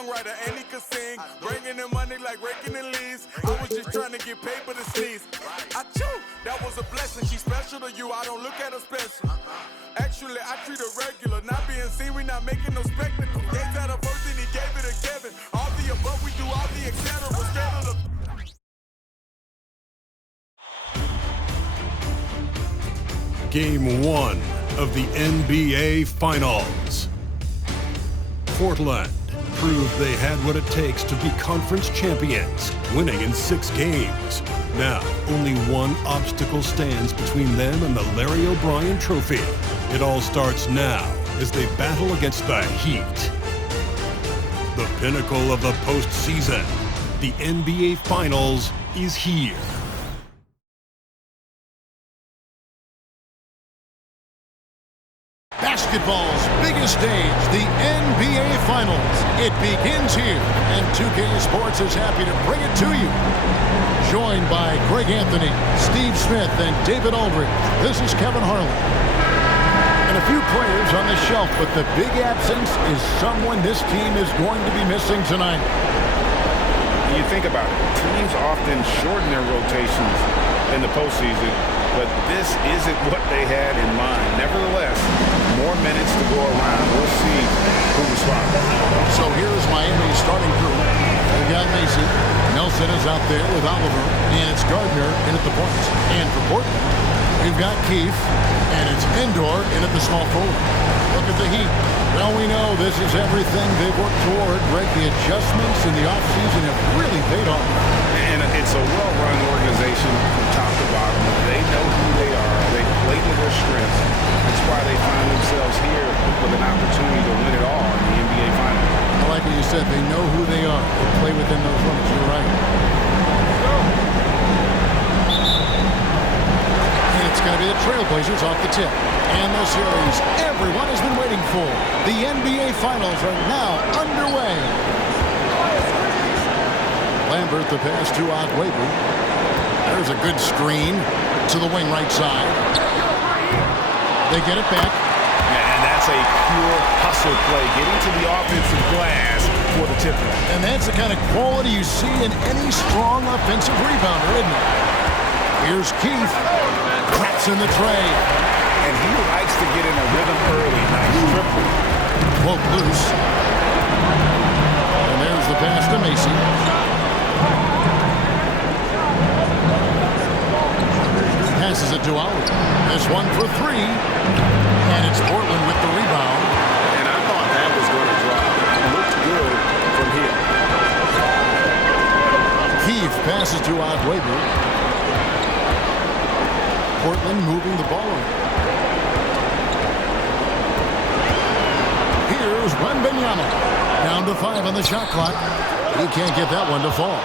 songwriter and he could sing. Bringing in money like raking in leaves. I was just trying to get paper to sneeze. I chew, that was a blessing. She's special to you, I don't look at her special. Actually, I treat her regular. Not being seen, we not making no spectacle. Gates had a first and he gave it to Kevin. All the above, we do all the etc. Scale of the Game 1 of the NBA Finals. Portland proved they had what it takes to be conference champions, winning in 6 games. Now, only one obstacle stands between them and the Larry O'Brien Trophy. It all starts now as they battle against the Heat. The pinnacle of the postseason, the NBA Finals, is here. Basketball's biggest stage, the NBA Finals. It begins here, and 2K Sports is happy to bring it to you. Joined by Greg Anthony, Steve Smith, and David Aldridge, this is Kevin Harlan. And a few players on the shelf, but the big absence is someone this team is going to be missing tonight. You think about it, teams often shorten their rotations in the postseason, but this isn't what they had in mind. Nevertheless, more minutes to go around. We'll see who responds. So here's Miami's starting crew. They've got Mason. Nelson is out there with Oliver, and it's Gardner in at the point. And for Portland, we've got Keefe, and it's Indoor in at the small forward. Look at the Heat. Well, we know this is everything they've worked toward. Greg, the adjustments in the offseason have really paid off. And it's a well-run organization from top to bottom. They know who they are. They play to their strengths. That's why they find themselves here with an opportunity to win it all in the NBA Finals. I like what you said. They know who they are. They play within those limits. You're right. And it's going to be the Trailblazers off the tip. And the series everyone has been waiting for. The NBA Finals are now underway. Lambert, the pass to Agüero. There's a good screen to the wing right side. They get it back. And that's a pure hustle play, getting to the offensive glass for the tip. And that's the kind of quality you see in any strong offensive rebounder, isn't it? Here's Keefe. Cracks in the tray. And he likes to get in a rhythm early. Nice triple. Woke loose. And there's the pass to Macy. Passes it to Oliver. This one for 3. And it's Portland with the rebound. And I thought that was going to drop. It looked good from here. Keefe passes to Agüero. Portland moving the ball around. Here's Wembanyama. Down to 5 on the shot clock. He can't get that one to fall.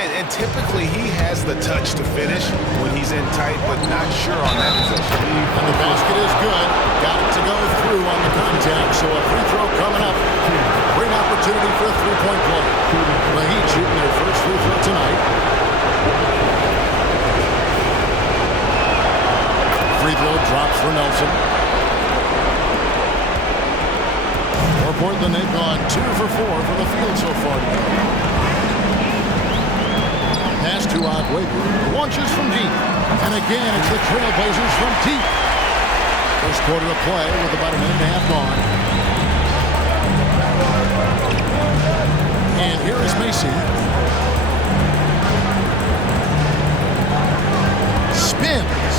And typically he has the touch to finish when he's in tight, but not sure on that possession. And the basket is good. Got it to go through on the contact, so a free throw coming up. Great opportunity for a three-point play. The Heat shooting their first free throw tonight. Free throw drops for Nelson. For Portland, they've gone 2 for 4 from the field so far today. Pass to Agüero. Launches from deep. And again, it's the Trailblazers from deep. First quarter of play with about a minute and a half gone. And here is Macy. Spins.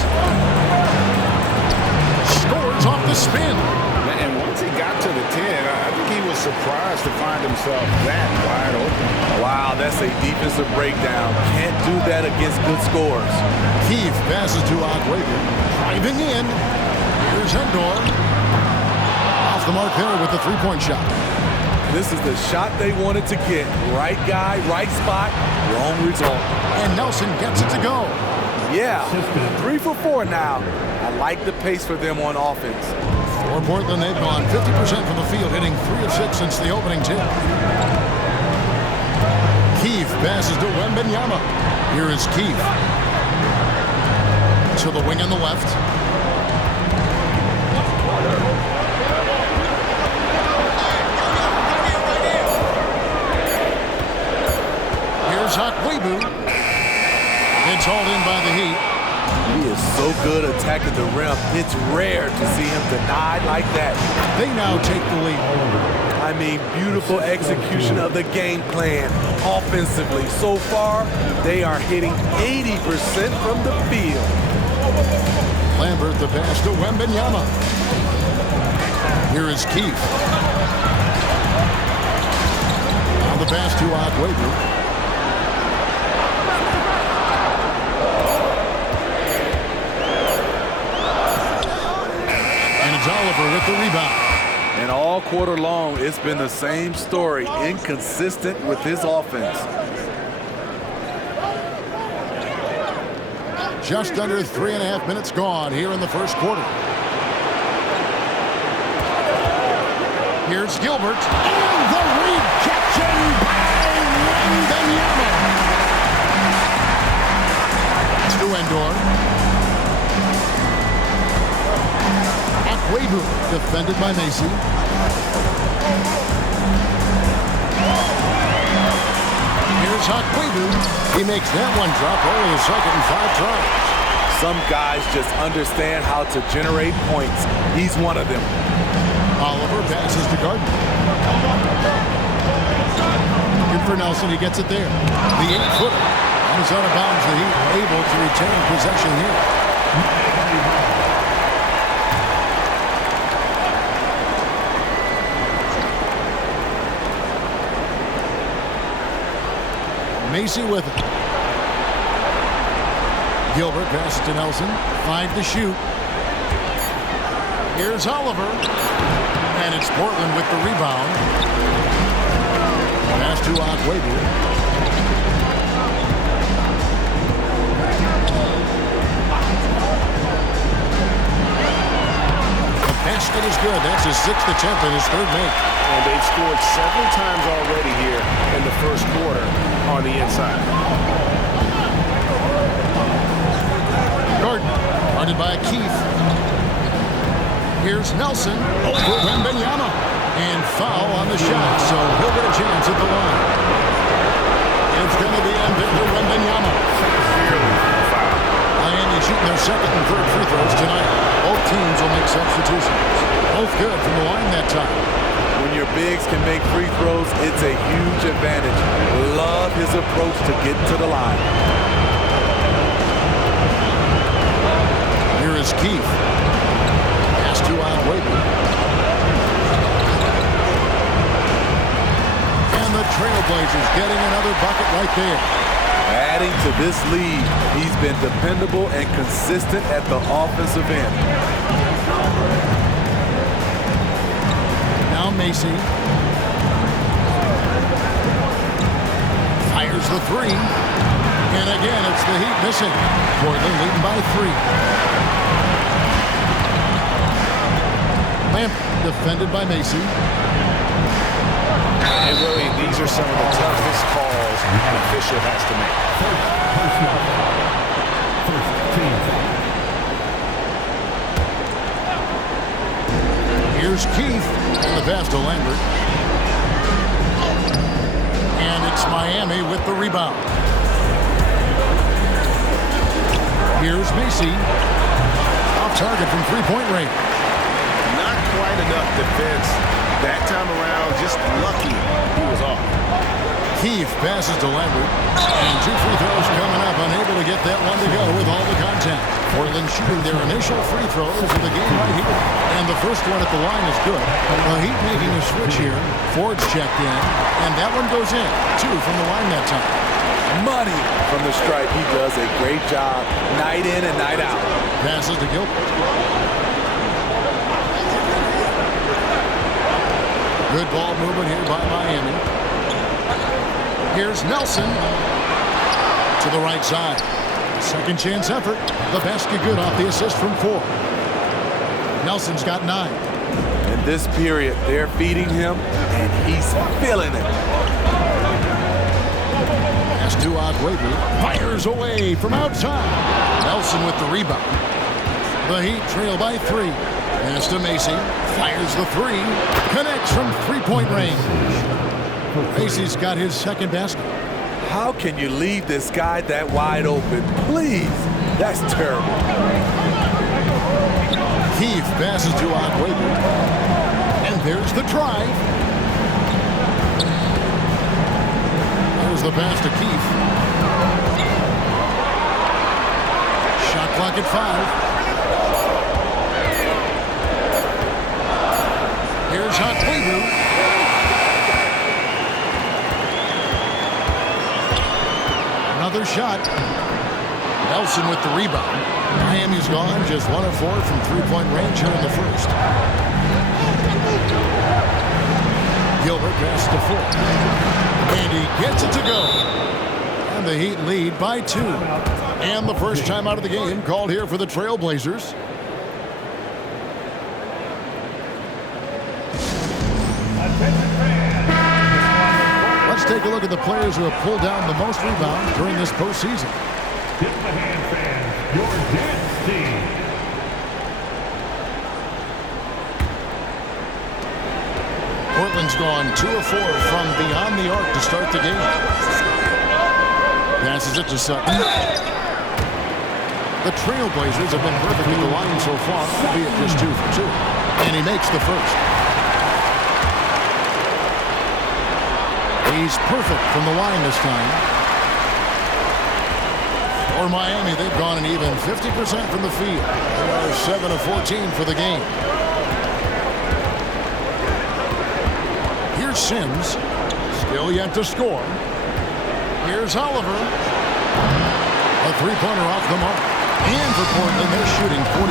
Scores off the spin. And once he got to the 10, I think he was surprised to find himself that wide open. Wow, that's a defensive breakdown. Can't do that against good scores. Keefe passes to Agüero. Driving in. Here's Endor. Off the mark there with the three-point shot. This is the shot they wanted to get. Right guy, right spot, wrong result. And Nelson gets it to go. Yeah, 3 for 4 now. I like the pace for them on offense. For Portland, they've gone 50% from the field, hitting 3 of 6 since the opening tip. Keefe passes to Wembanyama. Here is Keefe. To the wing on the left. Here's Akwebu. It's hauled in by the Heat. He is so good attacking the rim. It's rare to see him denied like that. They now take the lead. I mean, beautiful execution of the game plan offensively. So far, they are hitting 80% from the field. Lambert, the pass to Wembanyama. Here is Keith. Now the pass to Akwebu. Oliver with the rebound. And all quarter long, it's been the same story, inconsistent with his offense. Just under 3.5 minutes gone here in the first quarter. Here's Gilbert. And the rejection by Wembanyama. To Endor. Akwebu, defended by Macy. Here's Akwebu. He makes that one drop, only a second and 5 tries. Some guys just understand how to generate points. He's one of them. Oliver passes to Gardner. Good for Nelson, he gets it there. The 8-footer is out of bounds. The Heat able to retain possession here. Macy with it. Gilbert passes to Nelson. 5 to shoot. Here's Oliver. And it's Portland with the rebound. Pass to Akwebu. The basket is good. That's his 6th attempt and his 3rd make. And they've scored several times already here in the first quarter on the inside. Gordon, guarded by Keith. Here's Nelson over Wembanyama. And foul on the shot, so he'll get a chance at the line. It's going to be on Victor Wembanyama. Miami shooting their 2nd and 3rd free throws tonight. Both teams will make substitutions. Both good from the line that time. When your bigs can make free throws, it's a huge advantage. Love his approach to get to the line. Here is Keith. Pass to Akwebu. And the Trailblazers getting another bucket right there. Adding to this lead, he's been dependable and consistent at the offensive end. Macy fires the 3, and again it's the Heat missing. Portland leading by 3. Lamp defended by Macy. And really, these are some of the toughest calls an official has to make. Here's Keith, and the pass to Lambert. And it's Miami with the rebound. Here's Macy. Off target from 3-point range. Not quite enough defense. That time around, just lucky he was off. Keith passes to Lambert. And 2 free throws coming up. Unable to get that one to go with all the contact. Portland shooting their initial free throws of the game right here. And the first one at the line is good. The Heat making a switch here. Ford's checked in. And that one goes in. 2 from the line that time. Money from the stripe. He does a great job night in and night out. Passes to Gilbert. Good ball movement here by Miami. Here's Nelson to the right side. Second chance effort. The basket good off the assist from Ford. Nelson's got 9. In this period, they're feeding him, and he's feeling it. Pass to Akwebu. Fires away from outside. Nelson with the rebound. The Heat trail by 3. Pass to Macy. Fires the 3. Connects from 3-point range. Macy's got his 2nd basket. How can you leave this guy that wide open? Please. That's terrible. Keith passes to Aguayo. And there's the drive. There's the pass to Keith. Shot clock at 5. Here's Aguayo. Another shot. Nelson with the rebound. Miami's gone just 1 of 4 from three-point range here in the first. Gilbert passes to Ford. And he gets it to go. And the Heat lead by 2. And the first time out of the game called here for the Trailblazers. Let's take a look at the players who have pulled down the most rebounds during this postseason. Tip the hand fans, your dance team. Portland's gone 2 of 4 from beyond the arc to start the game. Passes it to Sutton. The Trailblazers have been perfect at the line so far, albeit just 2 for 2. And he makes the first. He's perfect from the line this time. For Miami, they've gone an even 50% from the field. They are 7 of 14 for the game. Here's Sims. Still yet to score. Here's Oliver. A three-pointer off the mark. And for Portland, they're shooting 40%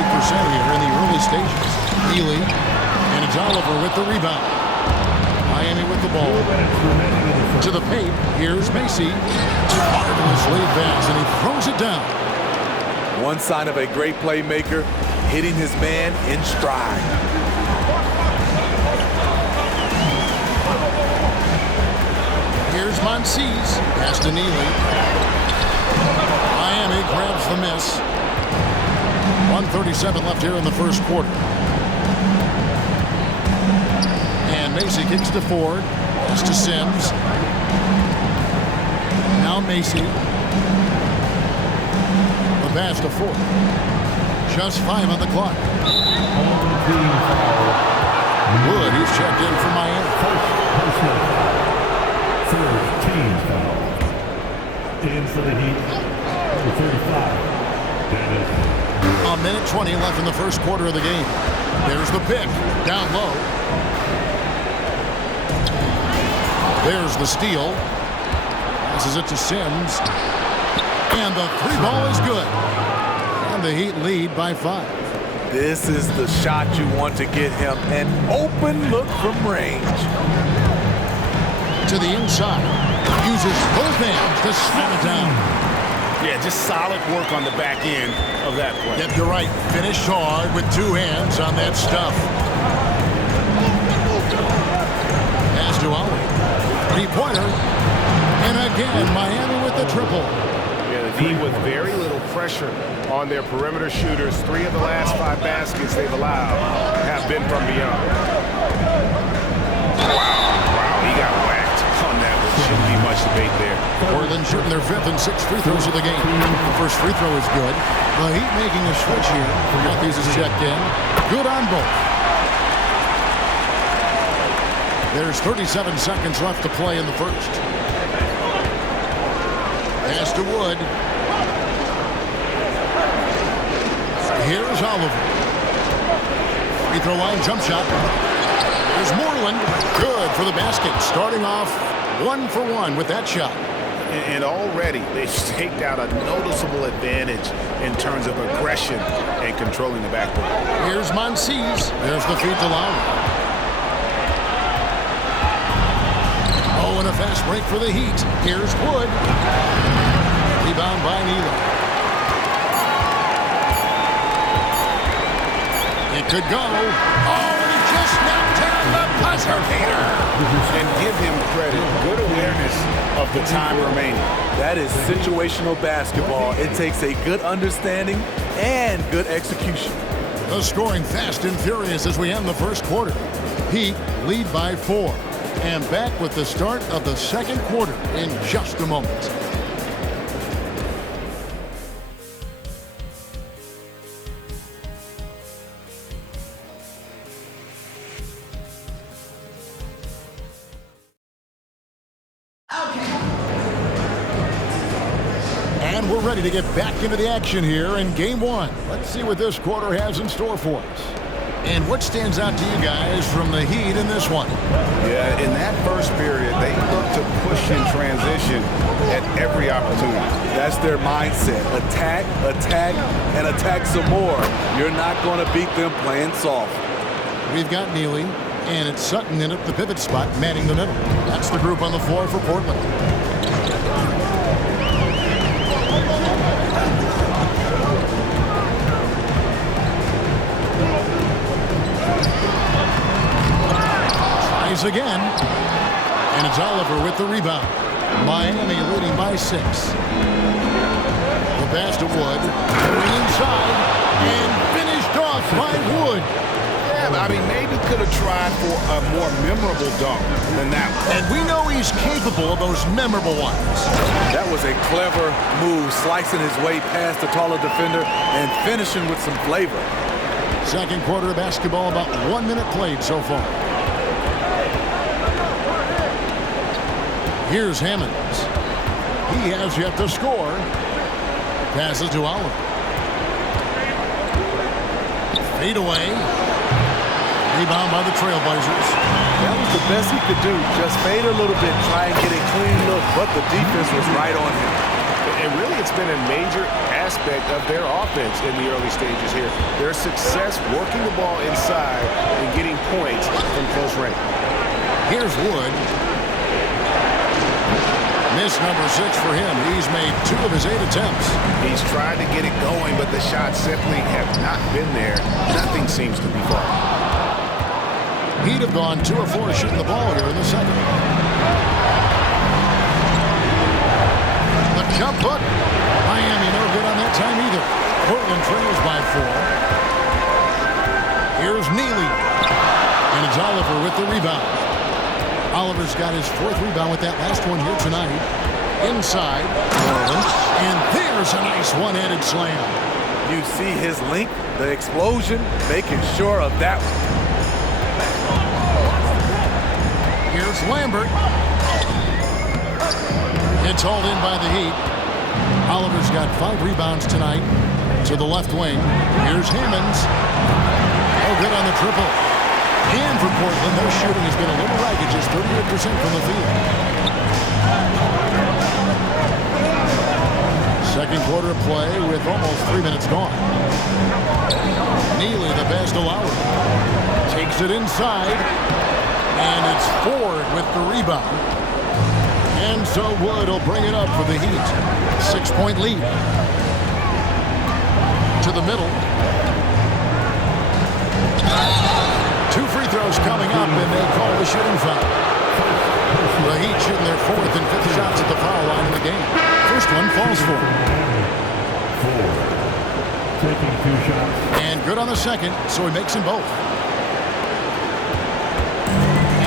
here in the early stages. Healy. And it's Oliver with the rebound. Miami with the ball. To the paint. Here's Macy. Marvelous lead pass, and he throws it down. One sign of a great playmaker, hitting his man in stride. Here's Monsees. Pass to Neely. Miami grabs the miss. 1:37 left here in the first quarter. And Macy kicks to Ford. Pass to Sims. Now Macy. The pass to Ford. Just 5 on the clock. Wood, he's checked in for Miami. Third team foul. In for the Heat, number 35, Dennis. A minute 20 left in the first quarter of the game. There's the pick. Down low. There's the steal. Passes it to Sims. And the three ball is good. And the Heat lead by 5. This is the shot you want to get him. An open look from range. To the inside. Uses both hands to slam it down. Yeah, just solid work on the back end of that play. Yep, you're right. Finished hard with 2 hands on that stuff. Pass to Ali. 3-pointer. And again, Miami with the triple. Yeah, the Heat with very little pressure on their perimeter shooters. 3 of the last 5 baskets they've allowed have been from beyond. Wow, he got whacked on that one. Shouldn't be much debate there. Portland shooting their 5th and 6th free throws of the game. The first free throw is good. The Heat making a switch here. Matthews is checked in. Good on both. There's 37 seconds left to play in the first. Pass to Wood. Here's Oliver. Free throw line jump shot. There's Moreland. Good for the basket. Starting off 1 for 1 with that shot. And already they've staked out a noticeable advantage in terms of aggression and controlling the backcourt. Here's Monsees. There's the feed to Lowry. Oh, and a fast break for the Heat. Here's Wood. Rebound by Neely. It could go. Oh, and he just knocked down the buzzer beater. And give him credit. Good awareness of the time remaining. That is situational basketball. It takes a good understanding and good execution. The scoring fast and furious as we end the first quarter. Heat lead by 4. And back with the start of the second quarter in just a moment. And we're ready to get back into the action here in game one. Let's see what this quarter has in store for us. And what stands out to you guys from the Heat in this one? Yeah, in that first period, they looked to push in transition at every opportunity. That's their mindset. Attack, attack, and attack some more. You're not going to beat them playing soft. We've got Neely, and it's Sutton in at the pivot spot, manning the middle. That's the group on the floor for Portland. Tries again, and it's Oliver with the rebound. Miami leading by 6. The pass to Wood, going inside, and finished off by Wood. Yeah, I mean, maybe could have tried for a more memorable dunk than that one. And we know he's capable of those memorable ones. That was a clever move, slicing his way past the taller defender and finishing with some flavor. Second quarter of basketball, about 1 minute played so far. Here's Hammonds. He has yet to score. Passes to Oliver. Fade away. Rebound by the Trailblazers. That was the best he could do. Just fade a little bit, try and get a clean look, but the defense was right on him. And really, it's been a major aspect of their offense in the early stages here. Their success working the ball inside and getting points from close range. Here's Wood. Miss number 6 for him. He's made 2 of his 8 attempts. He's tried to get it going, but the shots simply have not been there. Nothing seems to be falling. He'd have gone 2 of 4 shooting the ball here in the second. The jump hook. Miami no good on that time either. Portland trails by 4. Here's Neely. And it's Oliver with the rebound. Oliver's got his 4th rebound with that last one here tonight. Inside. And there's a nice one-handed slam. You see his length, the explosion, making sure of that one. Here's Lambert. It's hauled in by the Heat. Oliver's got 5 rebounds tonight to the left wing. Here's Hammonds. Oh, good on the triple. And for Portland, their shooting has been a little ragged, just 38% from the field. Second quarter of play with almost 3 minutes gone. Neely, the best allowed. Takes it inside. And it's Ford with the rebound. And so Wood will bring it up for the Heat. 6-point lead. To the middle. 2 free throws coming up, and they call the shooting foul. The Heat shooting their 4th and 5th shots at the foul line in the game. First one falls for him. Ford taking 2 shots. And good on the second, so he makes them both.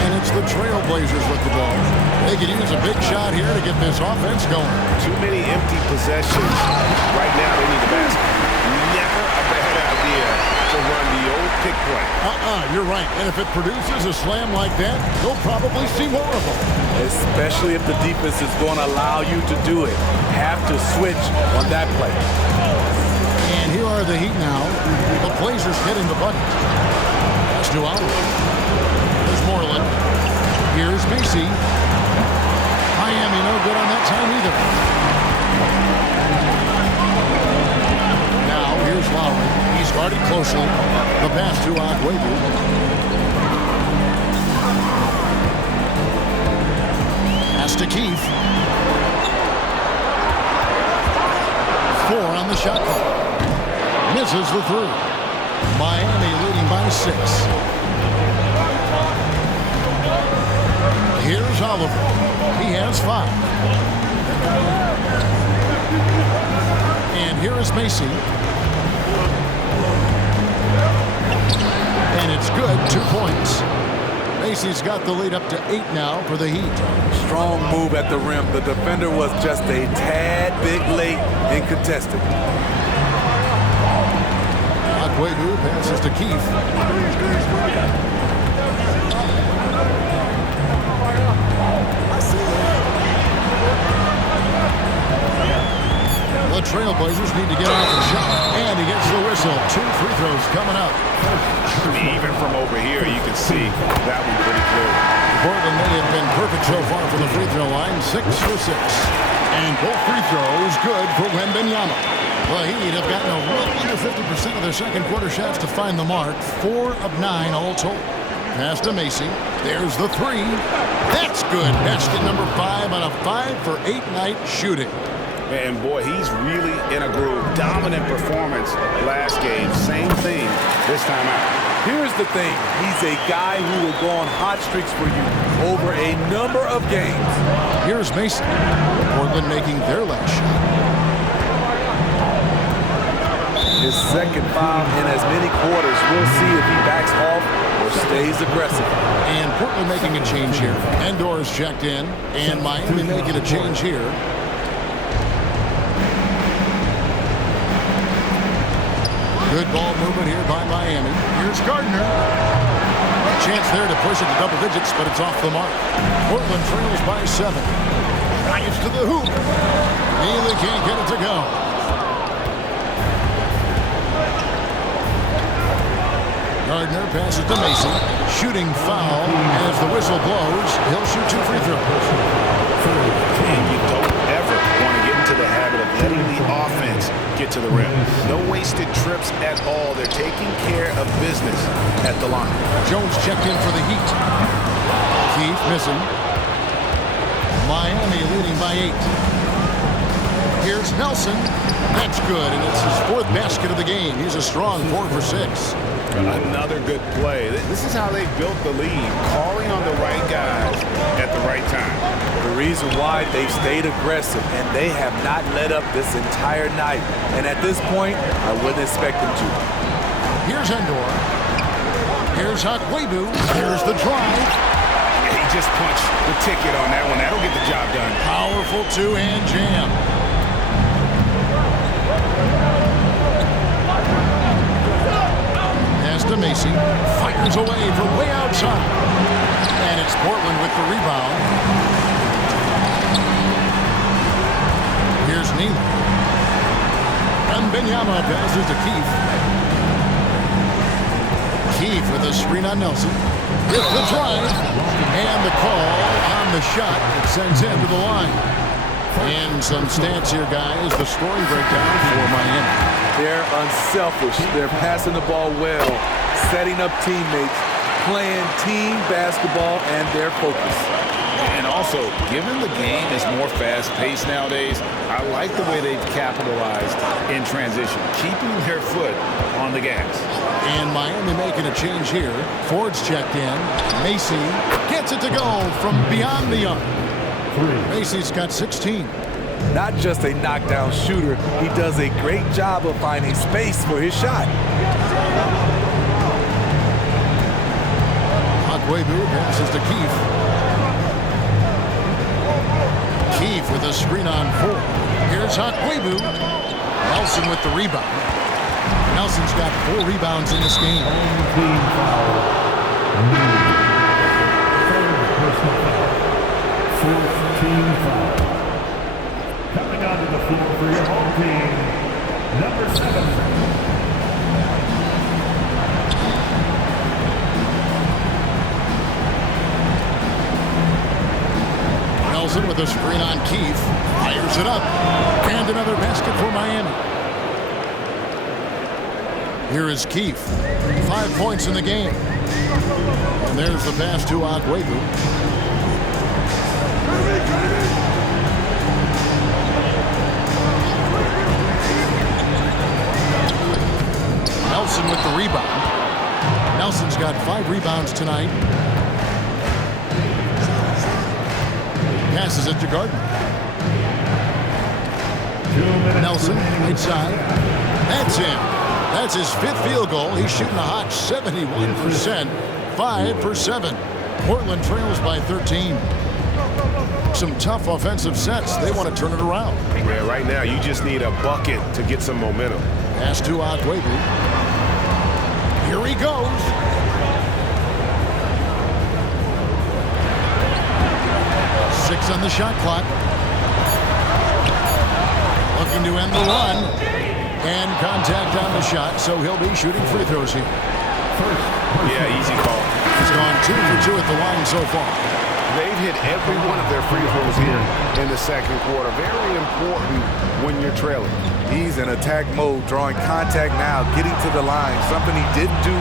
And it's the Trailblazers with the ball. They could use a big shot here to get this offense going. Too many empty possessions. Right now, they need the basket. Never a bad idea to run the old pick play. You're right. And if it produces a slam like that, they'll probably see more of them. Especially if the defense is going to allow you to do it. Have to switch on that play. And here are the Heat now. The Blazers hitting the bucket. That's to Oliver. There's Moreland. Here's Macy. Miami no good on that time either. Now here's Lowry. He's guarded closely. The pass to Agüero. Pass to Keith. 4 on the shot clock. Misses the 3. Miami leading by 6. Here's Oliver. He has 5. And here is Macy. And it's good. 2 points. Macy's got the lead up to 8 now for the Heat. Strong move at the rim. The defender was just a tad bit late in contesting. Akwebu passes to Keith. The Trailblazers need to get off the shot. And he gets the whistle. 2 free throws coming up. Even from over here, you can see that one pretty clear. Portland may have been perfect so far from the free throw line. 6 for 6. And both free throws good for Wembanyama. The Heat have gotten a little under 50% of their second quarter shots to find the mark. 4 of 9 all told. Pass to Macy. There's the 3. That's good. Basket number 5 on a 5 for 8 night shooting. And boy, he's really in a groove. Dominant performance last game. Same thing this time out. Here's the thing. He's a guy who will go on hot streaks for you over a number of games. Here's Mason. Portland making their last shot. His second foul in as many quarters. We'll see if he backs off or stays aggressive. And Portland making a change here. Endor is checked in. And Miami making a change here. Good ball movement here by Miami. Here's Gardner. A chance there to push it to double digits, but it's off the mark. Portland trails by 7. Drives to the hoop. Neely can't get it to go. Gardner passes to Mason. Shooting foul as the whistle blows. He'll shoot 2 free throws. And you don't ever want to get into the habit of letting the offense get to the rim. No wasted trips at all. They're taking care of business at the line. Jones checked in for the Heat. Keith missing. Miami leading by 8. Here's Nelson. That's good, and it's his 4th basket of the game. He's a strong 4 for 6. Another good play. This is how they built the lead, calling on the right guys at the right time. The reason why they've stayed aggressive, and they have not let up this entire night. And at this point, I wouldn't expect them to. Here's Endor. Here's Akwebu. Here's the drive. He just punched the ticket on that one. That'll get the job done. Powerful 2-hand jam. Pass to Macy. Fires away from way outside. And it's Portland with the rebound. Here's Neely. Wembanyama passes to Keith. Keith with a screen on Nelson. With the drive. And the call on the shot. It sends him to the line. And some stats here, guys. The scoring breakdown for Miami. They're unselfish. They're passing the ball well, setting up teammates, playing team basketball, and their focus. And also, given the game is more fast-paced nowadays, I like the way they've capitalized in transition, keeping their foot on the gas. And Miami making a change here. Ford's checked in. Macy gets it to go from beyond the arc. Macy's got 16. Not just a knockdown shooter, he does a great job of finding space for his shot. Akwebu passes to Keith. Keith with a screen on 4. Here's Akwebu. Nelson with the rebound. Nelson's got 4 rebounds in this game. Team foul. Personal foul. 4th team foul. Coming onto the floor for your home team, number 7. Nelson with a screen on Keith. Fires it up. And another basket for Miami. Here is Keith. 5 points in the game. And there's the pass to Akwebu. Nelson with the rebound. Nelson's got 5 rebounds tonight. Passes it to Gardner. Nelson, right side. That's him. That's his 5th field goal. He's shooting a hot 71%. 5 for 7. Portland trails by 13. Some tough offensive sets. They want to turn it around. Yeah, right now you just need a bucket to get some momentum. Pass to Agüero. Here he goes. Six on the shot clock. Looking to end the run. And contact on the shot, so he'll be shooting free throws here. Yeah, easy call. He's gone 2 for 2 at the line so far. They've hit every one of their free throws here in the second quarter. Very important when you're trailing. He's in attack mode, drawing contact now, getting to the line, something he didn't do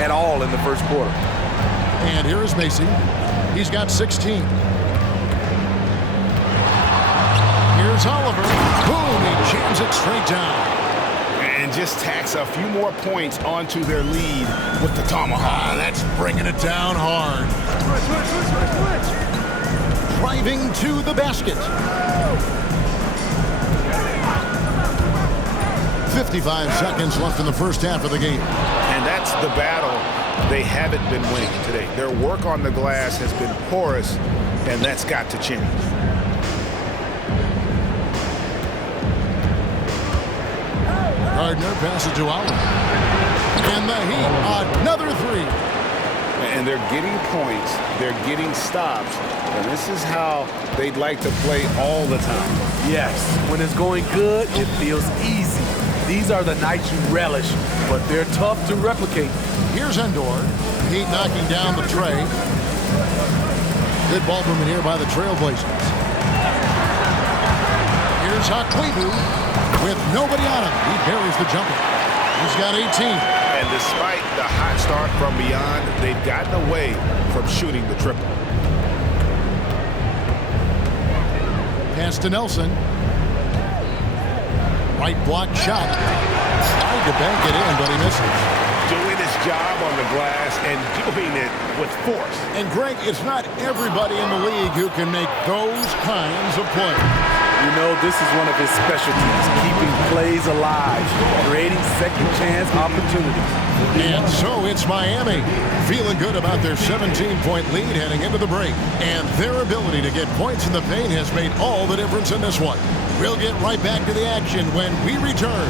at all in the first quarter. And here is Macy. He's got 16. Here's Oliver. Boom, he jams it straight down. And just tacks a few more points onto their lead with the tomahawk. That's bringing it down hard. Driving to the basket. 55 seconds left in the first half of the game. And that's the battle they haven't been winning today. Their work on the glass has been porous, and that's got to change. Gardner passes to Allen. And the Heat, another three. And they're getting points, they're getting stops, and this is how they'd like to play all the time. Yes, when it's going good, it feels easy. These are the nights you relish, but they're tough to replicate. Here's Endor. Heat knocking down the tray. Good ball movement here by the Trailblazers. Here's Agüero with nobody on him. He buries the jumper. He's got 18. And despite the hot start from beyond, they've gotten away from shooting the triple. Pass to Nelson. Right block shot. Tried to bank it in, but he misses. Doing his job on the glass and doing it with force. And Greg, it's not everybody in the league who can make those kinds of plays. You know, this is one of his specialties, keeping plays alive, creating second chance opportunities. And so it's Miami, feeling good about their 17-point lead heading into the break. And their ability to get points in the paint has made all the difference in this one. We'll get right back to the action when we return.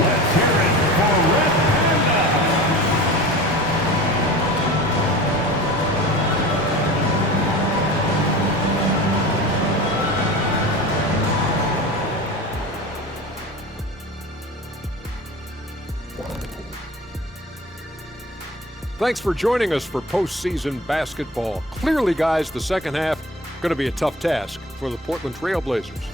Let's hear it for Red Panda. Thanks for joining us for postseason basketball. Clearly, guys, the second half going to be a tough task for the Portland Trailblazers.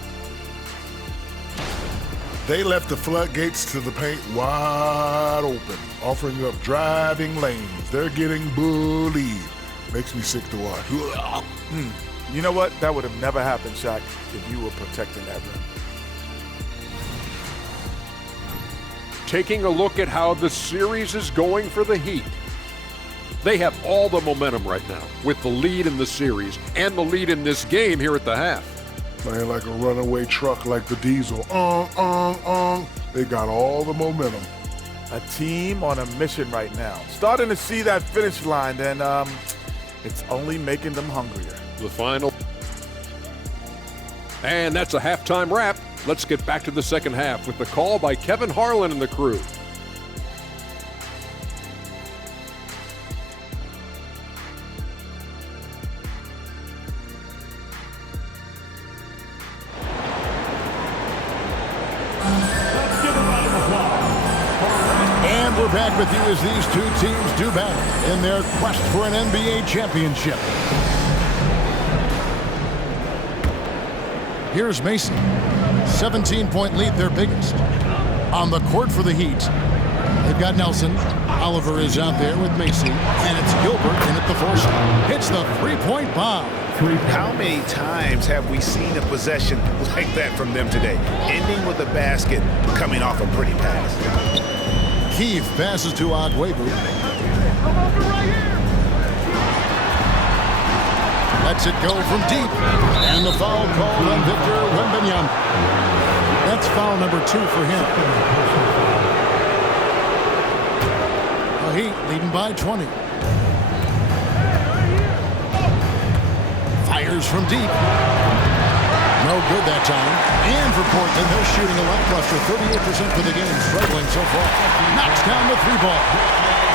They left the floodgates to the paint wide open, offering up driving lanes. They're getting bullied. Makes me sick to watch. You know what? That would have never happened, Shaq, if you were protecting that rim. Taking a look at how the series is going for the Heat. They have all the momentum right now with the lead in the series and the lead in this game here at the half. Playing like a runaway truck like the Diesel. They got all the momentum. A team on a mission right now. Starting to see that finish line, and it's only making them hungrier. The final. And that's a halftime wrap. Let's get back to the second half with the call by Kevin Harlan and the crew. And we're back with you as these two teams do battle in their quest for an NBA championship. Here's Mason. 17-point lead, their biggest. On the court for the Heat, they've got Nelson. Oliver is out there with Macy. And it's Gilbert in at the four spot. Hits the three-point bomb. How many times have we seen a possession like that from them today? Ending with a basket, coming off a pretty pass. Keith passes to Agüero. Lets it go from deep. And the foul called on Victor Wembanyama. That's foul number 2 for him. Well, Heat leading by 20. Fires from deep. No good that time. And for Portland, they're shooting a lackluster 38% for the game, struggling so far. Knocks down the 3-ball.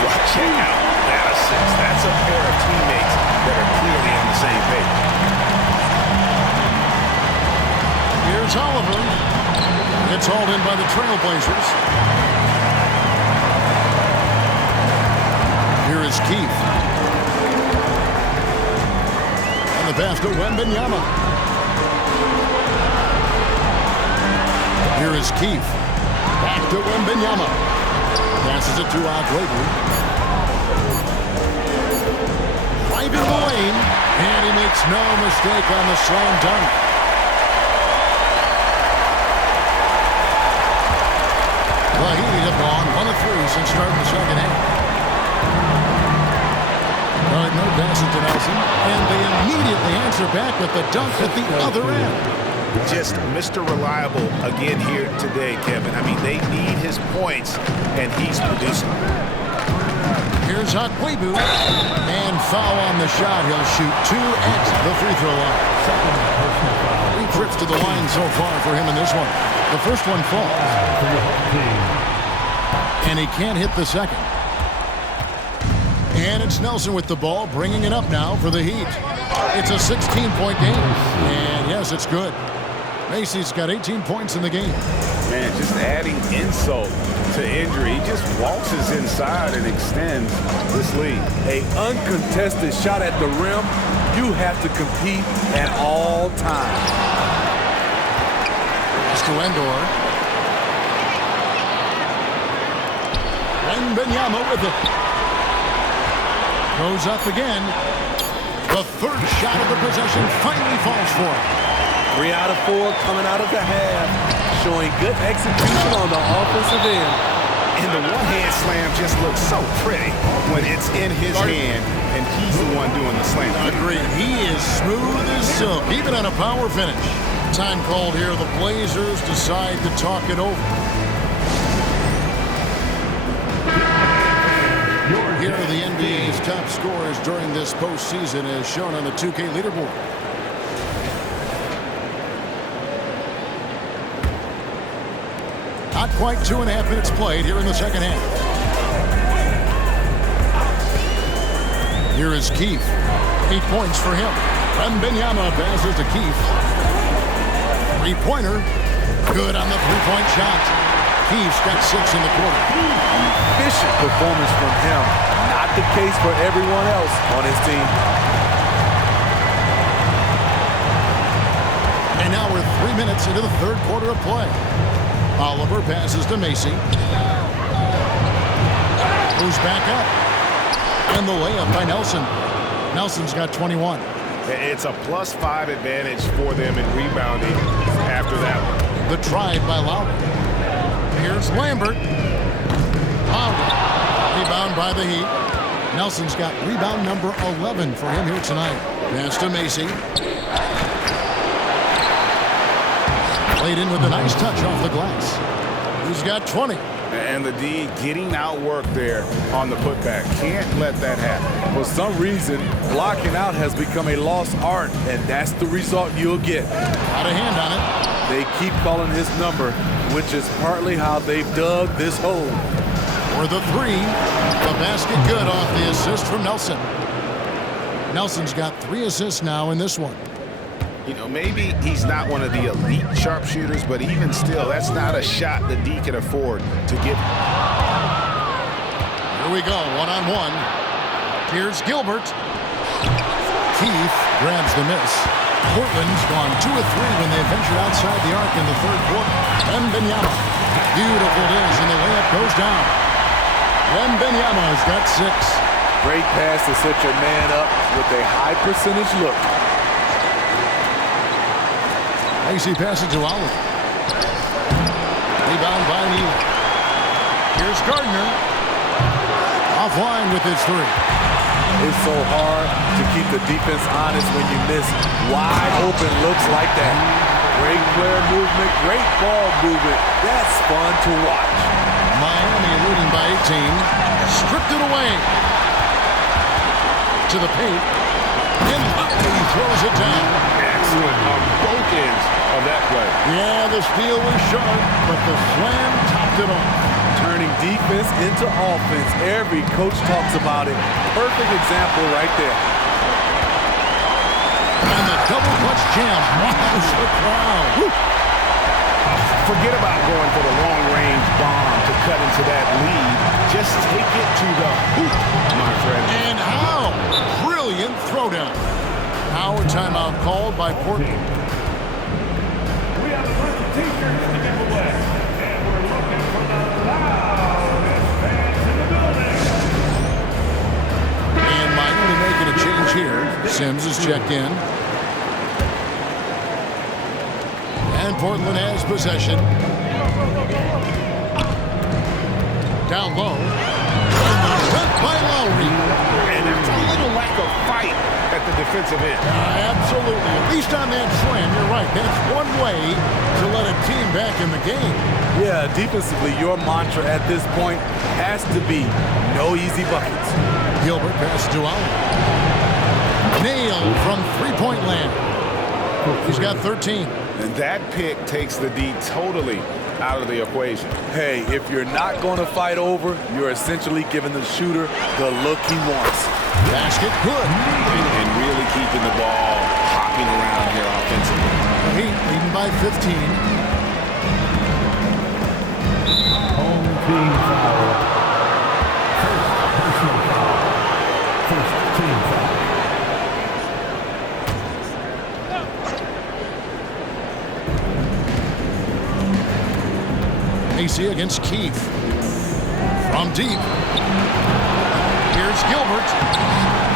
Well, check out that assist. That's a pair of teammates that are clearly on the same page. Here's Oliver. It's hauled in by the Trailblazers. Here is Keith. And the pass to Wembanyama. Here is Keith. Back to Wembanyama. Passes it to Aguero. Driving the lane. And he makes no mistake on the slam dunk. The Heat have gone 1 of 3 since starting the second half. No passes to Nelson. And they immediately answer back with the dunk at the other end. Just Mr. Reliable again here today, Kevin. I mean, they need his points, and he's producing. Here's Aguero. And foul on the shot. He'll shoot 2 at the free throw line. 3 trips to the line so far for him in this one. The first one falls. And he can't hit the second. And it's Nelson with the ball, bringing it up now for the Heat. It's a 16-point game. And yes, it's good. Macy's got 18 points in the game. Man, just adding insult to injury. He just waltzes inside and extends this lead. An uncontested shot at the rim, you have to compete at all times. Pass to Endor. Wembanyama with it. Goes up again. The third shot of the possession finally falls for him. 3 out of 4 coming out of the half, showing good execution on the offensive end. And the one-hand slam just looks so pretty when it's in his hand and he's the one doing the slam. Agreed. He is smooth as silk, even on a power finish. Time called here. The Blazers decide to talk it over. Here are the NBA's top scorers during this postseason as shown on the 2K leaderboard. Not quite 2.5 minutes played here in the second half. Here is Keith. 8 points for him. Wembanyama passes to Keith. 3-pointer. Good on the 3-point shot. Keith's got 6 in the quarter. Efficient performance from him. Not the case for everyone else on his team. And now we're 3 minutes into the third quarter of play. Oliver passes to Macy. Moves back up. And the layup by Nelson. Nelson's got 21. It's a +5 advantage for them in rebounding after that one. The drive by Lowry. Here's Lambert. Lowry. Rebound by the Heat. Nelson's got rebound number 11 for him here tonight. Pass to Macy. Played in with a nice touch off the glass. He's got 20. And the D getting outworked there on the putback. Can't let that happen. For some reason, blocking out has become a lost art, and that's the result you'll get. Got a hand on it. They keep calling his number, which is partly how they've dug this hole. For the 3, the basket good off the assist from Nelson. Nelson's got 3 assists now in this one. You know, maybe he's not one of the elite sharpshooters, but even still, that's not a shot the D can afford to give. Here we go, one-on-one. Here's Gilbert. Keith grabs the miss. Portland's gone 2 of 3 when they ventured outside the arc in the third quarter. Wembanyama. Beautiful dish, and the layup goes down. Wembanyama's got 6. Great pass to set your man up with a high percentage look. Macy passes to Oliver. Rebound by Neal. Here's Gardner. Offline with his 3. It's so hard to keep the defense honest when you miss wide open looks like that. Great player movement, great ball movement. That's fun to watch. Miami leading by 18. Stripped it away. To the paint. In he throws it down. Excellent on both ends of that play. Yeah, the steal was sharp, but the slam topped it off. Turning defense into offense. Every coach talks about it. Perfect example right there. And the double clutch jam riles the crowd. Woo. Forget about going for the long-range bomb to cut into that lead. Just take it to the hoop, my friend. And how? Brilliant throwdown. Now a timeout called by Portland. We have a bunch of t-shirts to give away, and we're looking for the loudest fans in the building. And Miami making a change here. Sims is checked in. And Portland has possession. Down low. And the cut by Lowry. And there's a little lack of fight at the defensive end. Absolutely. At least on that slam, you're right. That's one way to let a team back in the game. Yeah, defensively, your mantra at this point has to be no easy buckets. Gilbert passes to Allen. Nailed from three-point land. He's got 13. And that pick takes the D totally out of the equation. Hey, if you're not going to fight over, you're essentially giving the shooter the look he wants. Basket good. And really keeping the ball hopping around here offensively. The Heat leading by 15. Home team foul. First personal foul. First team foul. Macy against Keith. From deep. Here's Gilbert.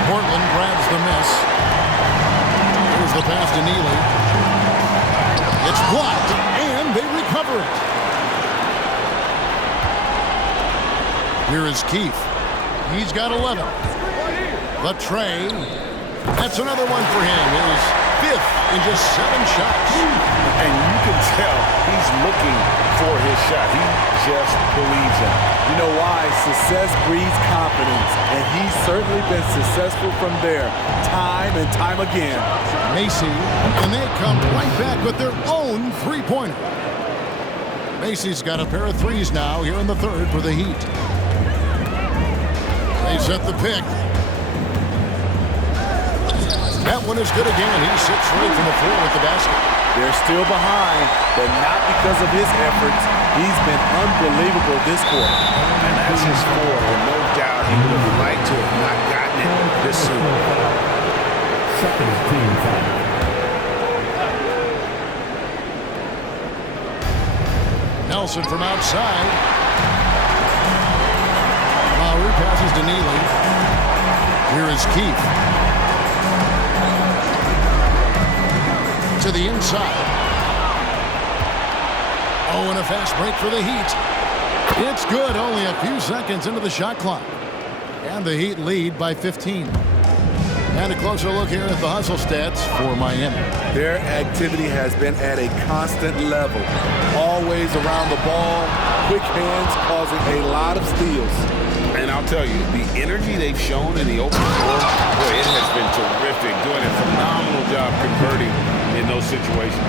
Portland grabs the miss. Here's the pass to Neely. It's blocked, and they recover it. Here is Keith. He's got 11. The tray. That's another one for him. His fifth in just 7 shots. And you can tell he's looking for his shot. He just believes in it. You know why? Success breeds confidence, and he's certainly been successful from there, time and time again. Macy, and they come right back with their own three-pointer. Macy's got a pair of threes now here in the third for the Heat. They set the pick. That one is good again. He sits straight from the floor with the basket. They're still behind, but not because of his efforts. He's been unbelievable this quarter. And that's his fourth, and no doubt he would have liked to have not gotten it this soon. Second team foul. Nelson from outside. Lowry passes to Neely. Here is Keith. To the inside. Oh, and a fast break for the Heat. It's good, only a few seconds into the shot clock. And the Heat lead by 15. And a closer look here at the hustle stats for Miami. Their activity has been at a constant level. Always around the ball, quick hands causing a lot of steals. And I'll tell you, the energy they've shown in the open floor, boy, it has been terrific. Doing a phenomenal job converting in those situations.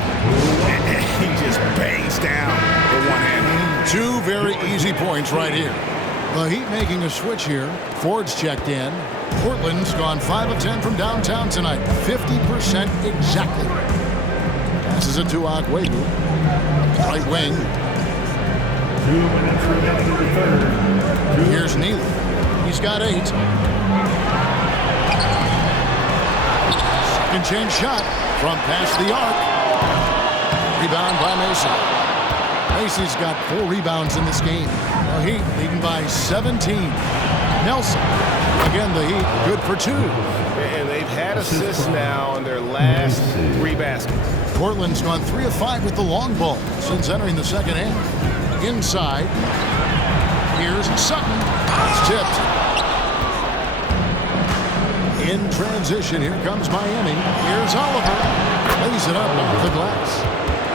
And he just bangs down the one-handed. 2 very easy points right here. The Heat making a switch here. Ford's checked in. Portland's gone 5 of 10 from downtown tonight. 50% exactly. Passes it to Agüero. Right wing. 2 minutes remaining in the third. Here's Neely. He's got 8. Second change shot from past the arc. Rebound by Macy. Macy's got 4 rebounds in this game. The Heat leading by 17. Nelson. Again, the Heat good for 2. And they've had assists now in their last 3 baskets. Portland's gone 3 of 5 with the long ball since entering the second half. Inside. Here's Sutton. It's tipped. In transition, here comes Miami. Here's Oliver. Lays it up off the glass.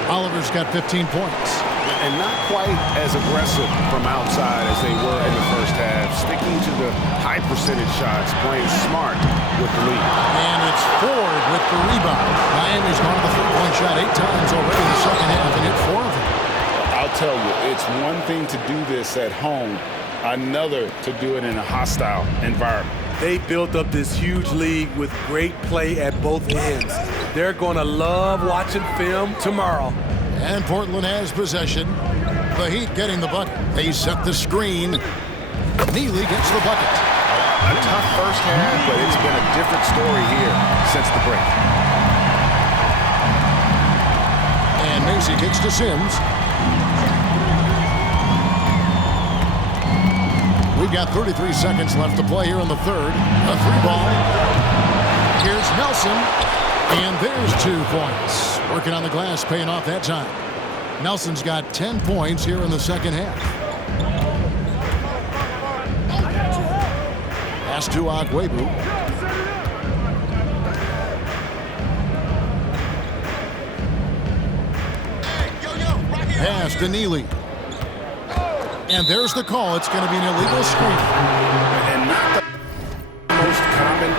Oliver's got 15 points. And not quite as aggressive from outside as they were in the first half. Sticking to the high percentage shots, playing smart with the lead. And it's Ford with the rebound. Miami's gone to the three-point shot 8 times already in the second half and hit 4 of them. I'll tell you, it's one thing to do this at home, another to do it in a hostile environment. They built up this huge lead with great play at both ends. They're going to love watching film tomorrow. And Portland has possession. The Heat getting the bucket. They set the screen. Neely gets the bucket. A tough first half, but it's been a different story here since the break. And Macy kicks to Sims. We've got 33 seconds left to play here in the third. A 3-ball. Here's Nelson. And there's 2 points. Working on the glass, paying off that time. Nelson's got 10 points here in the second half. Pass to Agwebu. Pass to Neely. And there's the call. It's going to be an illegal screen. And not the most common.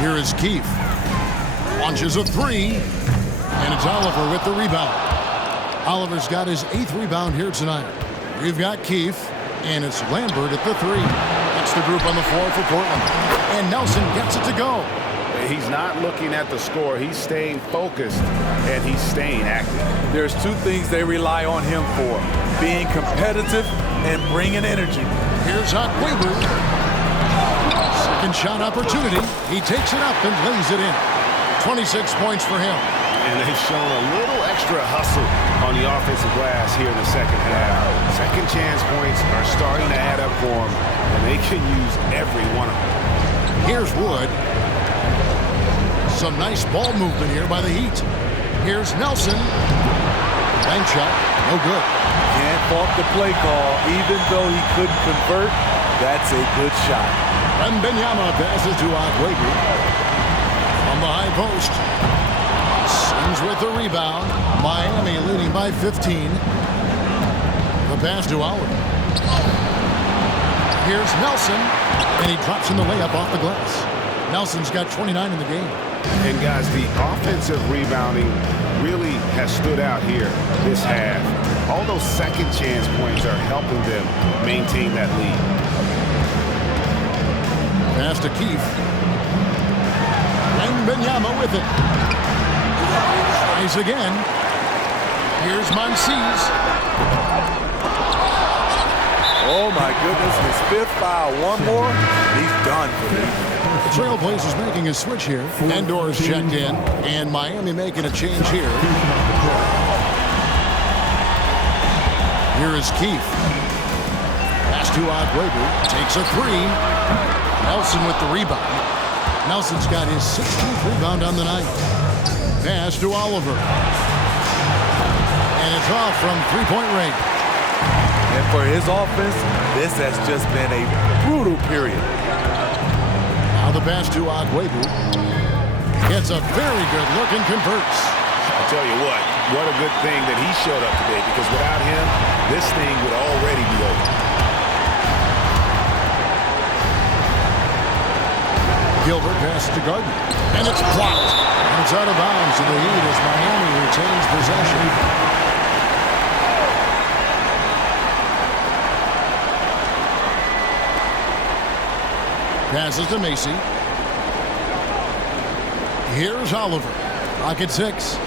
Here is Keefe. Launches a 3. And it's Oliver with the rebound. Oliver's got his 8th rebound here tonight. We've got Keefe. And it's Lambert at the 3. That's the group on the floor for Portland. And Nelson gets it to go. He's not looking at the score. He's staying focused, and he's staying active. There's 2 things they rely on him for: being competitive and bringing energy. Here's Agwebu. Second shot opportunity. He takes it up and lays it in. 26 points for him. And they've shown a little extra hustle on the offensive glass here in the second half. Second chance points are starting to add up for them, and they can use every one of them. Here's Wood. Some nice ball movement here by the Heat. Here's Nelson. Bank shot, no good. Can't fault the play call. Even though he couldn't convert, that's a good shot. Wembanyama passes to Agwebu. From the high post. Sims with the rebound. Miami leading by 15. The pass to Oliver. Here's Nelson. And he drops in the layup off the glass. Nelson's got 29 in the game. And guys, the offensive rebounding really has stood out here this half. All those second chance points are helping them maintain that lead. Pass to Keefe. Wembanyama with it. Tries again. Here's Monsees. Oh my goodness, his 5th foul. One more, he's done for me. The Trailblazers making a switch here. Endor's checked in, and Miami making a change here. Here is Keefe. Pass to Agwebu. Takes a 3. Nelson with the rebound. Nelson's got his 16th rebound on the night. Pass to Oliver. And it's off from 3-point range. And for his offense, this has just been a brutal period. Now the pass to Agwebu. Gets a very good look and converts. I'll tell you what a good thing that he showed up today, because without him, this thing would already be over. Gilbert passes to Gardner. And it's blocked. And it's out of bounds to the Heat as Miami retains possession. Passes to Macy. Here's Oliver. Rocket 6.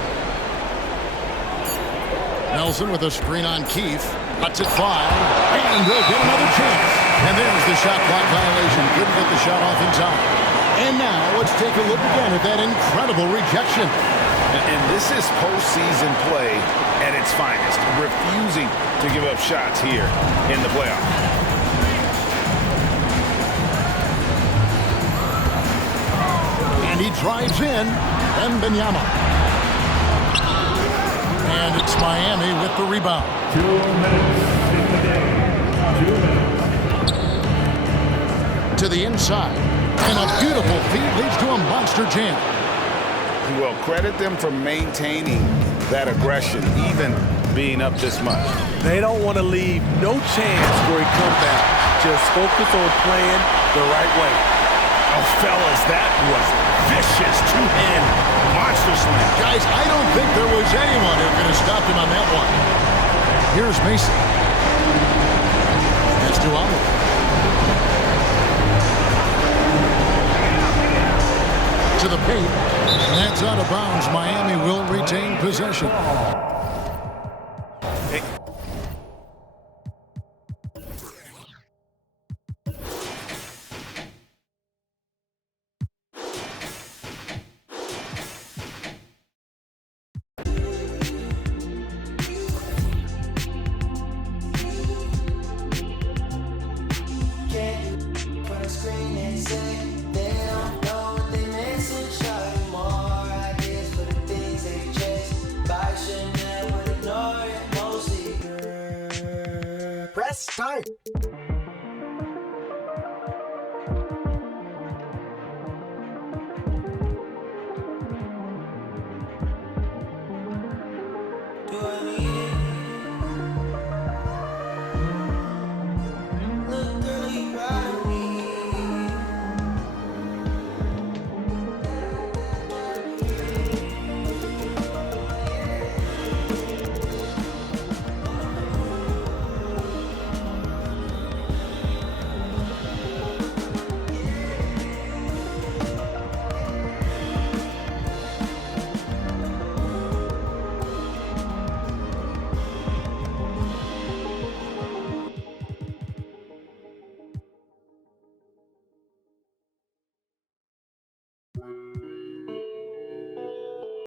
Nelson with a screen on Keefe. Cuts it 5. And they'll get another chance. And there's the shot clock violation. Couldn't get the shot off in time. And now let's take a look again at that incredible rejection. And this is postseason play at its finest. Refusing to give up shots here in the playoffs. And he drives in. Wembanyama. And It's Miami with the rebound. 2 minutes in the game. 2 minutes. To the inside. And a beautiful feed leads to a monster jam. Well, credit them for maintaining that aggression, even being up this much. They don't want to leave no chance for a comeback. Just focus on playing the right way. Oh, fellas, that was vicious two-hand monster slam. Guys, I don't think there was anyone who could have stopped him on that one. Here's Mason. That's to Oliver. To the paint. And that's out of bounds. Miami will retain possession. Press start.